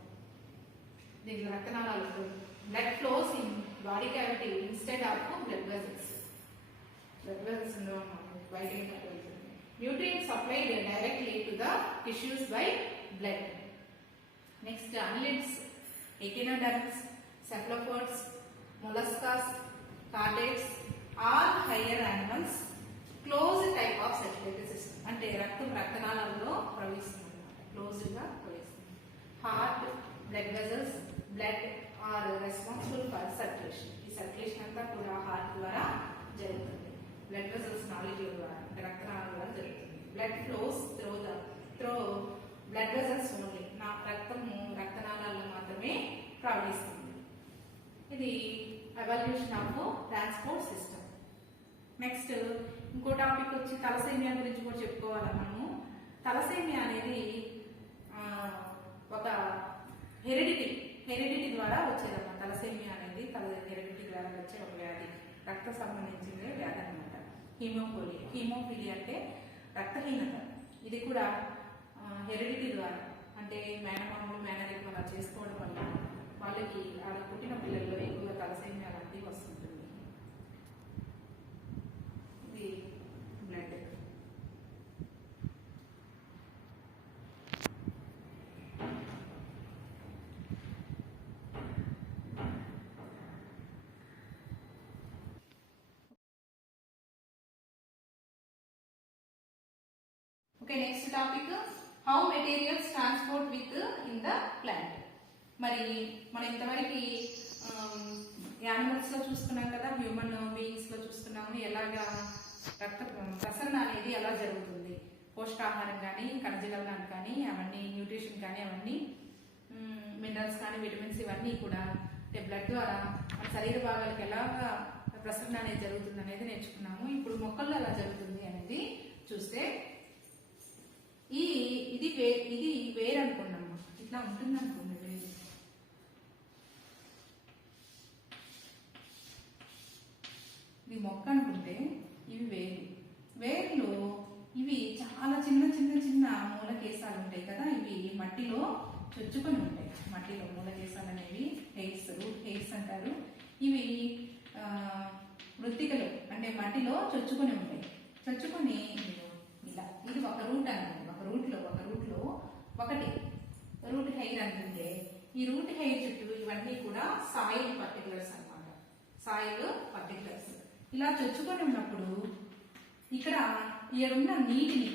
దీంట్లో రక్తనాళాలు ఉంటుంది. Blood flows in body cavity instead of blood vessels. Blood vessels బయటకి వెళ్తుంది. Nutrients supplied directly to the tissues by blood. Next annelids, echinoderms, cephalopods, molluscas, chordates, all higher animals closed type of circulatory system. అంటే రక్తనాళాల్లో ప్రవహిస్తుంది అన్నమాట, closed గా ప్రవహిస్తుంది. Heart, blood vessels, blood are responsible for circulation. ఈ circulation అంతా కూడా heart ద్వారా జరుగుతుంది. బ్లడ్ వెజల్స్ నాలుగు ద్వారా, అంటే రక్తనాళాల ద్వారా జరుగుతుంది. Blood flows through blood vessels only. రక్తనాళాల్లో మాత్రమే ప్రవహిస్తుంది. ఇది evolution of transport system. Next ఇంకో టాపిక్ వచ్చి తలసేమియా గురించి కూడా చెప్పుకోవాలి మనము. తలసేమియా అనేది ఒక హెరిడిటీ ద్వారా వచ్చేదన్నమాట. తలసేమియా అనేది హెరిడిటీ ద్వారా వచ్చే ఒక వ్యాధి, రక్త సంబంధించిన వ్యాధి అనమాట. హీమోఫిలియా అంటే రక్తహీనత. ఇది కూడా హెరిడిటీ ద్వారా, అంటే మేనమామలు మేనరికం అలా చేసుకోవడం వల్ల వాళ్ళకి అలా పుట్టిన పిల్లల్లో ఎక్కువగా తలసేమియా లాంటివి వస్తుంటుంది. ఇది blood. Okay, next topic how materials transport with in the plant. మరి మనం ఇంతవరకు యానిమల్స్ లో చూసుకున్నాం కదా, హ్యూమన్ బీయింగ్స్ లో చూసుకున్నాము ఎలాగా రక్త ప్రసరణ అనేది ఎలా జరుగుతుంది. పోషకాహారం కానీ, ఖనిజ లవణాలు కానీ, అవన్నీ న్యూట్రిషన్ కానీ, అవన్నీ మినరల్స్ కానీ, విటమిన్స్ ఇవన్నీ కూడా బ్లడ్ ద్వారా మన శరీర భాగాలకు ఎలాగా ప్రసరణ అనేది జరుగుతుంది అనేది నేర్చుకున్నాము. ఇప్పుడు మొక్కల్లో ఎలా జరుగుతుంది అనేది చూస్తే ఇది వేరు అనుకున్నాము. ఇట్లా ఉంటుంది అనుకోండి వేరు. ఇది మొక్క అనుకుంటే ఇవి వేర్లు ఇవి చాలా చిన్న మూలకేశాలు ఉంటాయి కదా, ఇవి మట్టిలో చొచ్చుకొని ఉంటాయి. మట్టిలో మూలకేశాలు అనేవి రూట్ హెయిర్స్ అంటారు. ఇవి మృత్తికలు అంటే మట్టిలో చొచ్చుకొని ఉంటాయి. చొచ్చుకొని ఇలా, ఇది ఒక రూట్ అనుకోండి. ఒక రూట్లో ఒకటి రూట్ హెయిర్ అనుకుంటే, ఈ రూట్ హెయిర్ చుట్టూ ఇవన్నీ కూడా సాయిల్ పర్టికులర్స్ అన్నమాట. సాయిల్ పర్టికులర్స్ ఇలా చొచ్చుకొని ఉన్నప్పుడు ఇక్కడ ఉన్న నీటిని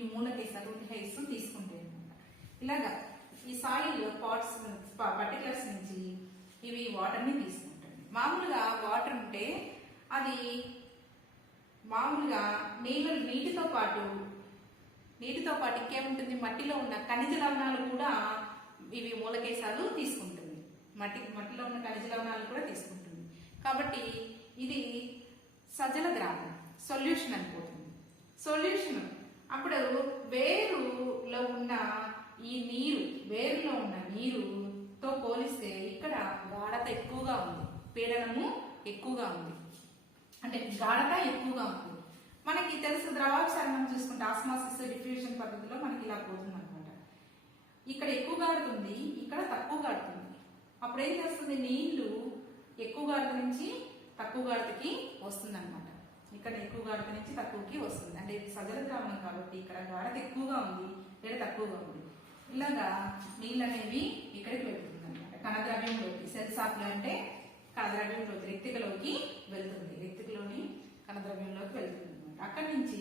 ఈ మూలకేశాలు రూట్ హెయిర్స్ తీసుకుంటాయి అన్నమాట. ఇలాగా ఈ సాయిల్ పాట్స్ పర్టికులర్స్ నుంచి ఇవి వాటర్ ని తీసుకుంటాయి. మామూలుగా వాటర్ ఉంటే అది మామూలుగా నీటితో పాటు ఇంకేముంటుంది, మట్టిలో ఉన్న ఖనిజ లవణాలు కూడా ఇవి మూలకేశాలు తీసుకుంటుంది. మట్టిలో ఉన్న ఖనిజ లవణాలు కూడా తీసుకుంటుంది. కాబట్టి ఇది సజల ద్రావణం, సొల్యూషన్ అయిపోతుంది. సొల్యూషన్ అప్పుడు వేరులో ఉన్న నీరుతో పోలిస్తే ఇక్కడ గాఢత ఎక్కువగా ఉంది, పీడనము ఎక్కువగా ఉంది, అంటే గాఢత ఎక్కువగా ఉంది. మనకి తెలుసు ద్రవాభిసరణం చూసుకుంటే ఆస్మాసిస్ డిఫ్యూజన్ పద్ధతిలో మనకి ఇలా పోతుంది అనమాట. ఇక్కడ ఎక్కువ గాడుతుంది, ఇక్కడ తక్కువ గాడుతుంది. అప్పుడు ఏం చేస్తుంది, నీళ్లు ఎక్కువ గాఢత నుంచి తక్కువ గాఢతకి వస్తుంది అనమాట. ఇక్కడ ఎక్కువ గాఢత నుంచి తక్కువకి వస్తుంది. అంటే ఇది సజల ద్రావణం కాబట్టి ఇక్కడ గాఢత ఎక్కువగా ఉంది లేదా తక్కువగా ఉంది. ఇలాగా నీళ్ళు అనేవి ఇక్కడికి వెళ్తుంది అనమాట. కణద్రవ్యంలోకి, సెల్స్ ఆఫ్ అంటే కణద్రవ్యంలోకి, రెక్తికలోకి వెళ్తుంది. రెక్తికలోని కణద్రవ్యంలోకి వెళ్తుంది అనమాట. అక్కడి నుంచి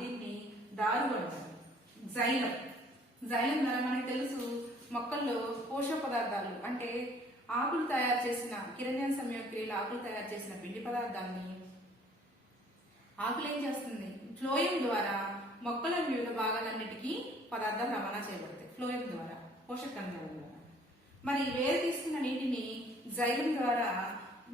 దీన్ని దారు అంటారు. జైలం ద్వారా మనకు తెలుసు మొక్కల్లో పోషక పదార్థాలు అంటే ఆకులు తయారు చేసిన కిరణ్య సంయోగక్రియలు ఆకులు తయారు చేసిన పిండి పదార్థాన్ని ఆకులు ఏం చేస్తుంది, ఫ్లోయం ద్వారా మొక్కల వివిధ భాగాలన్నిటికీ పదార్థాలు రవాణా చేయబడతాయి. ఫ్లోయం ద్వారా, పోషక కణాల ద్వారా. మరి వేరు తీసుకున్న నీటిని జైలం ద్వారా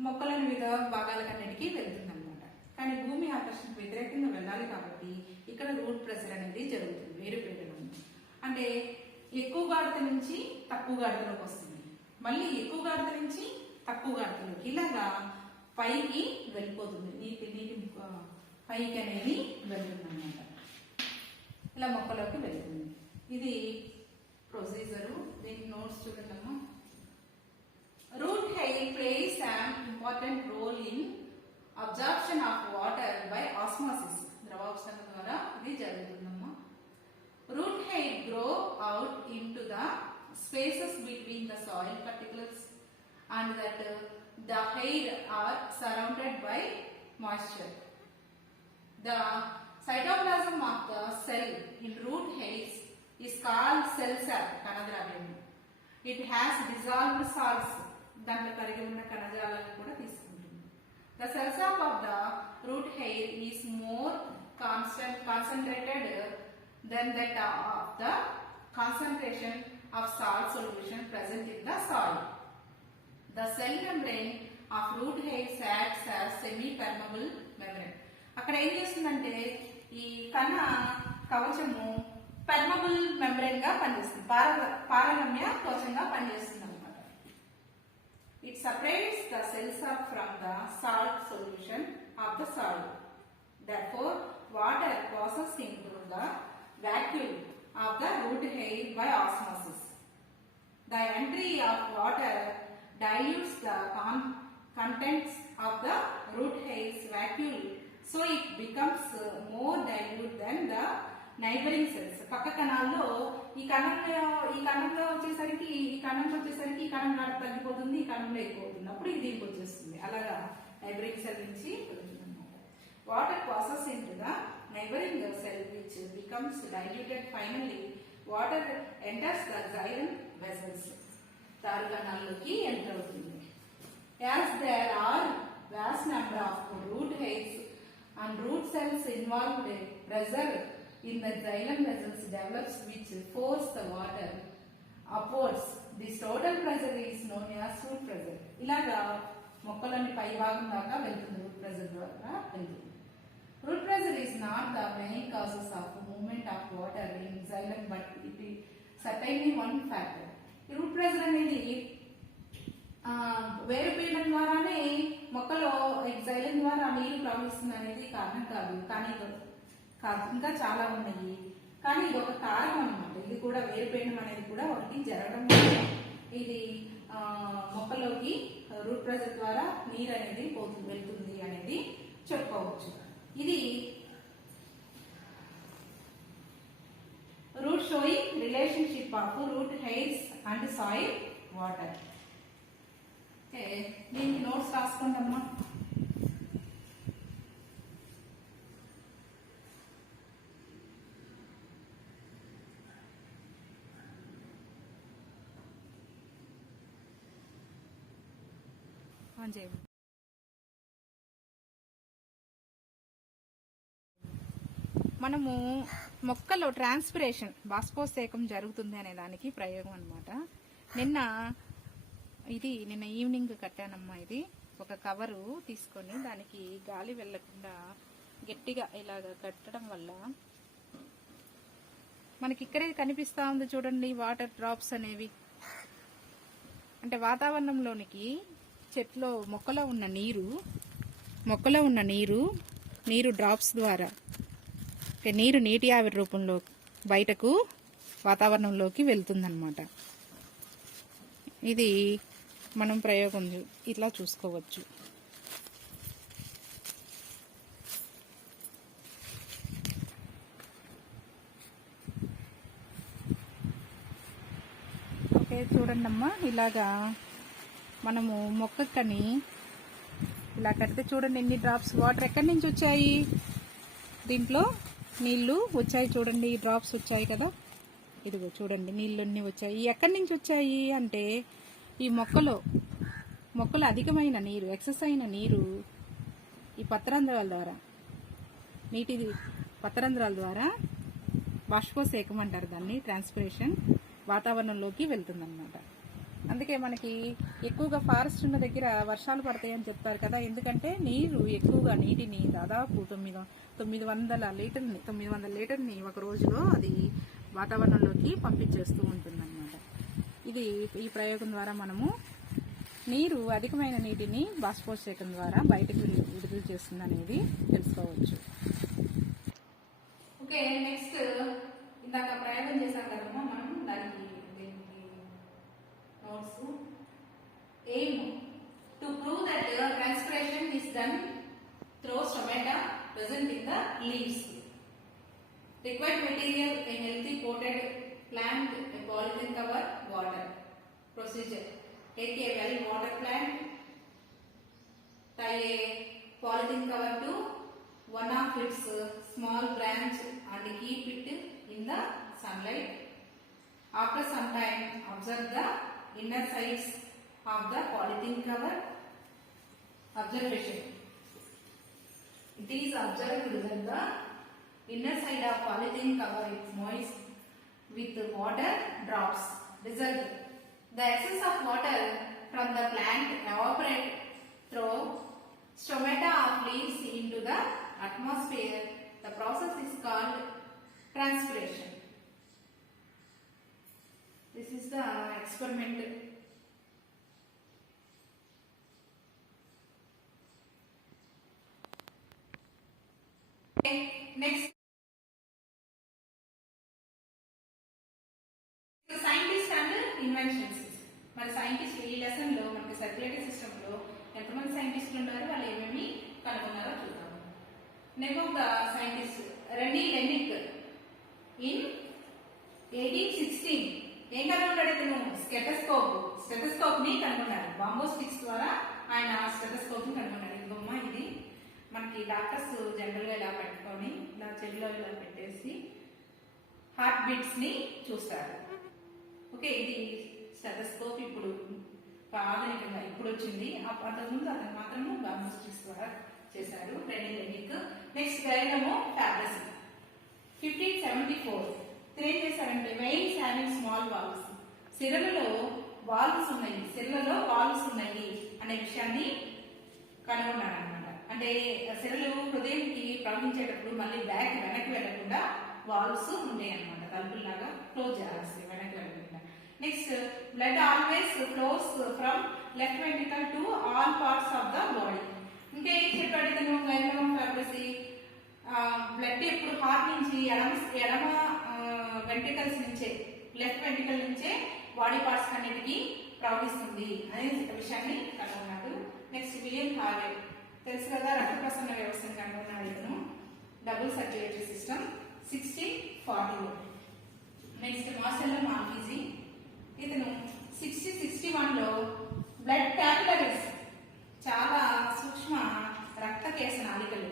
మొక్కల వివిధ భాగాలన్నిటికీ వెళ్తుంది అనమాట. కానీ భూమి ఆకర్షణకు వ్యతిరేకంగా వెళ్ళాలి కాబట్టి ఇక్కడ రూట్ ప్రెషర్ అనేది జరుగుతుంది. వేరు పీడనం అంటే ఎక్కువ గాఢత నుంచి తక్కువ గాఢతలోకి వస్తుంది, మళ్ళీ ఎక్కువ గాఢత నుంచి తక్కువ గాఢతలోకి, ఇలాగా పైకి వెళ్ళిపోతుంది. నీటి పైకి అనేది వెళ్తుంది అనమాట. ఇలా మొక్కలోకి వెళ్తుంది. ఇది ప్రొసీజరు. దీనికి నోట్స్ చూడండి. Root hair place an important role in absorption of water by osmosis. ద్రవాంశం ద్వారా ఇది జరుగుతుందమ్మా. Root hair grow out into the spaces between the soil particles and that the hair are surrounded by moisture. The cytoplasm of the cell in root hairs is called cell sac, కణద్రవ్యం. It has dissolved salts, దాంట్లో కరిగి ఉన్న కణజాలాలను కూడా తీసుకుంటుంది. The cell sac of the root hair is more concentrated than that of the concentration of salt solution present in the soil. The cell membrane of root hairs acts as semi-permeable membrane. అక్కడ ఏం చేస్తుందంటే ఈ కణ కవచము permeable membrane గా పనిచేస్తుంది, పారగమ్య కవచంగా పనిచేస్తుంది అనమాట. It separates the cells from the salt solution of the soil. Therefore, water passes into the vacuole of the root hair by osmosis. The entry of water dilutes the contents of the root hair's vacuole, so it becomes more dilute than the neighboring cells. పక్క కణాల్లో ఈ కణంలో వచ్చేసరికి ఈ కణం గాఢత తగ్గిపోతుంది, ఈ కణంలో ఎక్కువ అవుతుంది, అప్పుడు ఇది దీనికి వచ్చేస్తుంది. అలాగా నైబరింగ్ సెల్ నుంచి water passes into the neighboring cell which becomes diluted. Finally, water enters the xylem vessels. తారుగణాల్లోకి ఎంటర్ అవుతుంది. As there are vast number of root hairs and root cells involved, pressure in the xylem vessels develops which force the water upwards. This total pressure is known as root pressure. ఇలాగా మొక్కలని పై భాగం దాకా వెళ్తుంది, route pressure ద్వారా వెళ్తుంది. Root pressure is not the main causes of movement of water in xylem, but it is certainly one factor. Root pressure అనేది వేరు పీడనం ద్వారానే మొక్కలో xylem ద్వారా నీరు ప్రవహిస్తుంది అనేది కారణం కాదు, కానీ ఇంకా చాలా ఉన్నాయి. కానీ ఇది ఒక కారణం అన్నమాట. ఇది కూడా వేరు పీడనం అనేది కూడా ఒకటి జరగడం వల్ల ఇది మొక్కలోకి రూట్ ప్రెషర్ ద్వారా నీరు అనేది వెళ్తుంది అనేది చెప్పుకోవచ్చు. ఇది root showing relationship of root hairs and soil water. దీనికి నోట్స్ రాసుకోండమ్మా. మనము మొక్కలో ట్రాన్స్పిరేషన్, బాష్పోత్సేకం జరుగుతుంది అనే దానికి ప్రయోగం అనమాట. నిన్న ఈవినింగ్ కట్టానమ్మా. ఇది ఒక కవరు తీసుకొని దానికి గాలి వెళ్లకుండా గట్టిగా ఇలాగ కట్టడం వల్ల మనకి ఇక్కడే కనిపిస్తా ఉంది చూడండి, వాటర్ డ్రాప్స్ అనేవి. అంటే వాతావరణంలోనికి మొక్కలో ఉన్న నీరు డ్రాప్స్ ద్వారా, నీటి ఆవిరి రూపంలో బయటకు వాతావరణంలోకి వెళ్తుందన్నమాట. ఇది మనం ప్రయోగం ఇట్లా చూసుకోవచ్చు. ఓకే, చూడండి అమ్మా. ఇలాగా మనము మొక్కని ఇలా కడితే చూడండి ఎన్ని డ్రాప్స్ వాటర్ ఎక్కడి నుంచి వచ్చాయి. దీంట్లో నీళ్లు వచ్చాయి చూడండి, డ్రాప్స్ వచ్చాయి కదా. ఇదిగో చూడండి నీళ్ళన్నీ వచ్చాయి. ఎక్కడి నుంచి వచ్చాయి అంటే ఈ మొక్కలో అధికమైన నీరు, ఎక్సెస్ అయిన నీరు ఈ పత్రరంధ్రాల ద్వారా పత్రరంధ్రాల ద్వారా బాష్పోసేకం అంటారు దాన్ని, ట్రాన్స్పిరేషన్ వాతావరణంలోకి వెళ్తుందన్నమాట. అందుకే మనకి ఎక్కువగా ఫారెస్ట్ ఉన్న దగ్గర వర్షాలు పడతాయని చెప్తారు కదా, ఎందుకంటే నీటిని దాదాపు 900 లీటర్ని ఒక రోజులో అది వాతావరణంలోకి పంపించేస్తూ ఉంటుందన్నమాట. ఈ ప్రయోగం ద్వారా మనము అధికమైన నీటిని బాష్పోత్సేకం ద్వారా బయటకు విడుదల చేస్తుంది అనేది తెలుసుకోవచ్చు. ఓకే, నెక్స్ట్ ఇందాక ప్రయోగం చేశాం కదమ్మా మనం, దానికి notes. Aim to prove that transpiration is done through stomata present in the leaves. Required material: a healthy potted plant, a polythene cover, water. Procedure: take a well watered plant, tie a polythene cover to one of its small branch and keep it in the sunlight. After some time, observe the inner sides of the polythene cover. Observation: it is observed that the inner side of polythene cover is moist with water drops. Result: the excess of water from the plant evaporate through stomata of leaves into the atmosphere. The process is called transpiration. This is the experiment. Next, scientists and inventions. మరి scientist ఈ lesson లో మనకి circulatory system లో ఎంతమంది సైంటిస్టులు ఉన్నారు, వాళ్ళు ఏమేమి కనుగొన్నారో చూద్దాం. Name of the scientist: Rene Laennec. In 1816 ఏం కనుగొన్నాడు ఇతను? స్టెథోస్కోప్ ని కనుగొన్నాడు. బాంబో స్టిక్స్ ద్వారా ఆయన స్టెథోస్కోప్ ని కనుగొన్నాడు. ఇదిగోమ్మా, ఇది మనకి డాక్టర్స్ జనరల్ గా ఇలా పెట్టుకొని ఇలా చెవిలో ఇలా పెట్టేసి హార్ట్ బీట్స్ ని చూస్తారు. ఓకే, ఇది స్టెథోస్కోప్ ఇప్పుడు ఆధునికంగా ఇప్పుడు వచ్చింది. అంతకుముందు అతను మాత్రము బాంబో స్టిక్స్ ద్వారా చేశారు, రెనీ లెనిక్. నెక్స్ట్ గైలమో ఫ్యాబ్రసీ. 1574 ఏం చేశారంటే, వెయిన్స్ హ్యావింగ్ స్మాల్ వాల్వ్స్, సిరలలో వాల్వ్స్ ఉన్నాయి అనే విషయాన్ని కనుగొన్నాడు అనమాట. అంటే సిరలు హృదయంకి ప్రవహించేటప్పుడు మళ్ళీ వెనక్కి వెళ్ళకుండా వాల్వ్స్ ఉంటాయి అనమాట, తలుపుల్లాగా క్లోజ్ చేయాల్సి వెనక్కి వెళ్ళకుండా. Next, blood always flows from left ventricle to all parts of the body. ఇంకా ఏం చెప్పాడు ఇతను గైలమో ఫ్యాబ్రసీ? బ్లడ్ ఎప్పుడు హార్ట్ నుంచి ఎడమ వెంట్రికల్స్ నుంచే, లెఫ్ట్ వెంట్రికల్ నుంచే బాడీ పార్ట్స్ అన్నిటికీ ప్రవహిస్తుంది అనే విషయాన్ని కనుగొన్నాడు. Next, William Harvey. తెలుసు కదా, రక్త ప్రసరణ వ్యవస్థను కనుగొన్నాడు ఇతను. Double circulatory system 1640. నెక్స్ట్, మార్సెల్లో మాల్పీజీ. ఇతను 1661లో బ్లడ్ క్యాపిలరీస్, చాలా సూక్ష్మ రక్త కేశ నాళికలు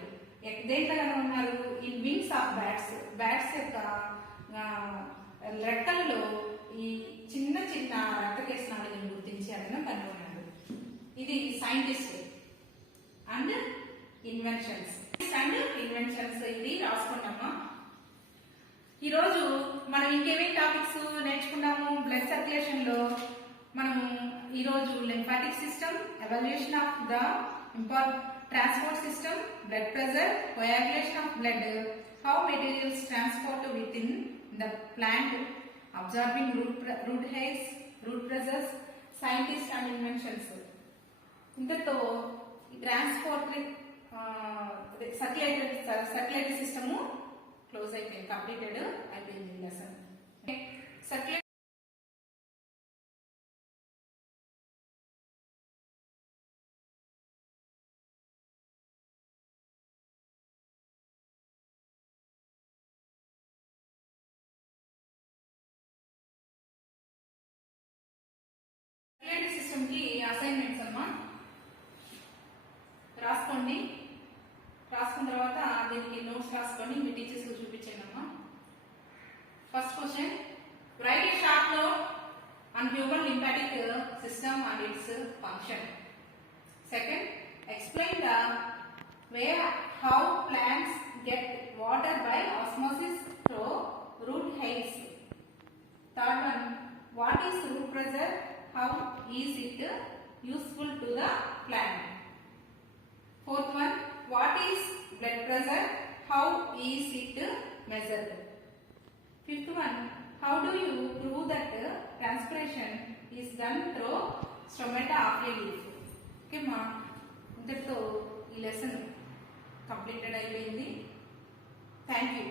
దేంట్లో కనుగొన్నారు? ఇన్ వింగ్స్ ఆఫ్ బ్యాట్స్ యొక్క రెక్కలలో ఈ చిన్న చిన్న రక్త కేశ నాళికలను గుర్తించి అతను కనుగొన్నాడు. ఇది సైంటిస్ట్ అండ్ ఇన్వెన్షన్స్. ఇది రాసుకుంటామా. ఈరోజు మనం ఇంకేమేమి టాపిక్స్ నేర్చుకున్నాము? బ్లడ్ సర్క్యులేషన్ లో మనము ఈరోజు lymphatic system, evaluation of the transport system, blood pressure, coagulation of blood, how materials transport with in the plant, absorbing root hairs, root pressures, scientist and inventions. ఇంతతో transport circulatory system close అయిపోయింది, completed అయిపోయింది lesson. Circulatory system కి assignments అమ్మా రాసుకోండి. రాసుకున్న తర్వాత దీనికి notes రాసుకొని మీ టీచర్స్ చూపించండి అమ్మా. First question, right A short note on human lymphatic system and it's function. Second, explain the way how plants get water by by osmosis through root hairs. Third one, what is root pressure? How is it useful to the plant? Fourth one, what is blood pressure? How is it measured? Fifth one, how do you prove that transpiration is done through stomata of a leaf? Okay ma, ఇంతటితో ఈ lesson completed అయిపోయింది. Thank you.